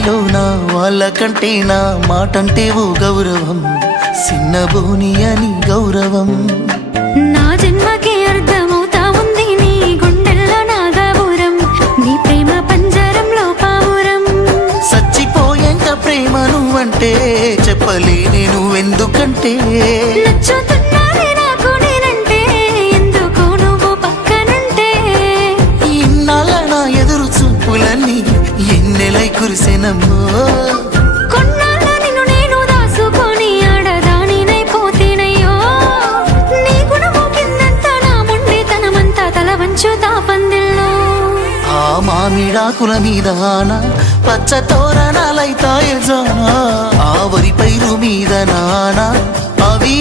వారిలోన వాళ్ళకంటే నా మాటంటే ఓ గౌరవం, సిన్నబోని అని గౌరవం. నా జన్మకే అర్థమవుతా ఉంది నీ గుండెల్లో నా గౌరం, నీ ప్రేమ పంజరంలో పావురం. చచ్చిపోయేంత ప్రేమ నువ్వంటే చెప్పలేని నువ్వెందుకంటే, నచ్చుతున్నది నాకు నేనంటే ఎందుకు నువ్వు పక్కనుంటే. ఇన్నాళ్ళ నా ఎదురు చూపులన్నీ ఎన్నెలై కురిసెనమ్మో. కొన్నాళ్ళ నిన్ను నేను దాసుకొని ఆడదానినైపోతేనయ్యో. నీ గుణము కిందంత నా మొండితనమంతా తల వంచుతా పందిల్లో. ఆ మామిడాకుల మీద పచ్చ తోరణాలైతాయ జానా, ఆ వరి పైరు మీద నానా అవి